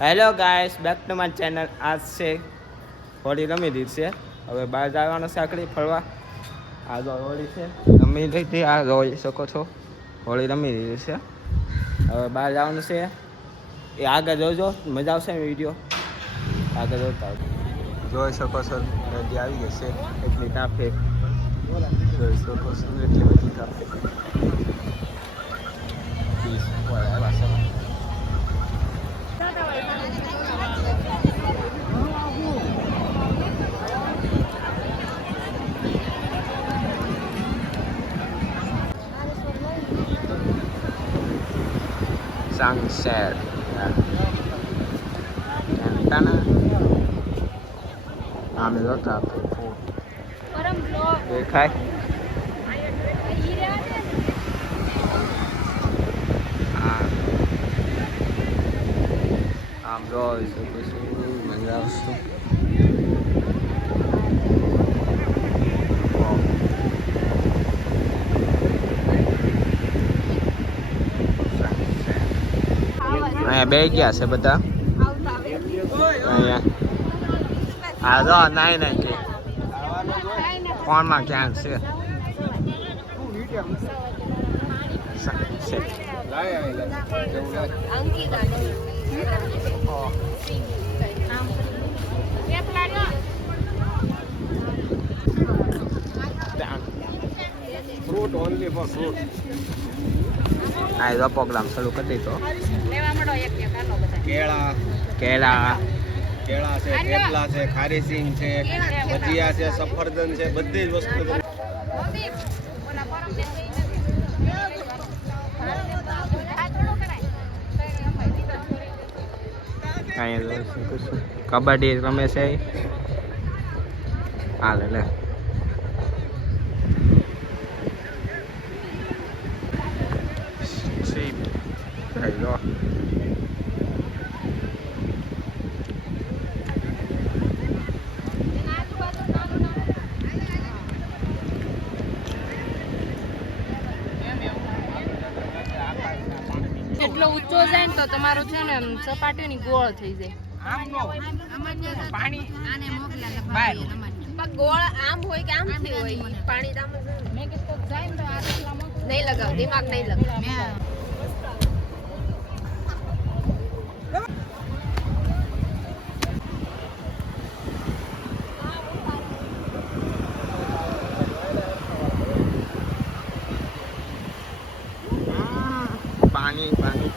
Hello guys, back to my channel. આજ છે હોળી રમી દીધી છે. હવે બહાર જવાનો સાંકળી ફરવા. આ તો હોળી છે રમી લીધી. આ જોઈ શકો છો, હોળી રમી દીધી છે. હવે બહાર જવાનું છે. એ આગળ જોજો, મજા આવશે ને વિડીયો આગળ જોતા. જોઈ શકો છો નદી આવી ગઈ છે. એટલી ટ્રાફિક જોઈ શકો છો, એટલી બધી traffic. Sunset. Ambil traffic full. Dekhai. Am rồi sự mình ra xuống. Này bé ગયા છે બધા અહીંયા. આ જો નાઈ નાઈ કે ફોનમાં ક્યાં છે. Fruit only for fruit. આ જો પ્રોગ્રામ શરૂ કરી દીધો. કેળા કેળા કેળા છે, થેપલા છે, ખારી સિંગ છે, ભજીયા છે, સફરજન છે, બધી જ વસ્તુ. કબડ્ડી રમે છે. હાલે લે લો. એટલો ઊંચો જાય ને તો તમારું છે ને સપાટીની ગોળ થઈ જાય. પાણી ગોળ આમ હોય કે આમ હોય પાણી નહીં લગાવ, દિમાગ નહીં લગાવ. પાણી પાણી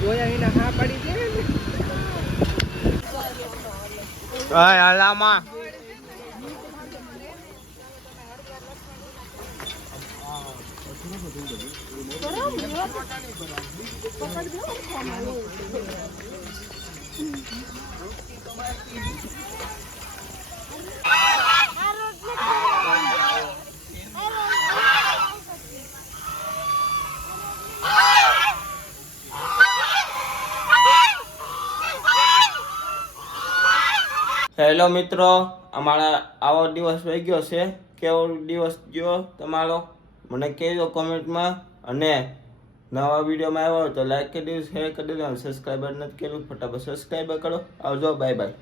જોયા એને હા પાડી દે ને. હાલામાં હેલો મિત્રો, અમારા આવો દિવસ વહી ગયો છે. કેવો દિવસ ગયો તમારો મને કહેજો કોમેન્ટમાં. અને નવા વિડીયોમાં આવ્યો તો લાઈક કરી દેજો, શેર કરી દેજો, સબસ્ક્રાઈબર નથી કર્યું ફટાફટ સબસ્ક્રાઈબર કરો. આવજો, બાય બાય.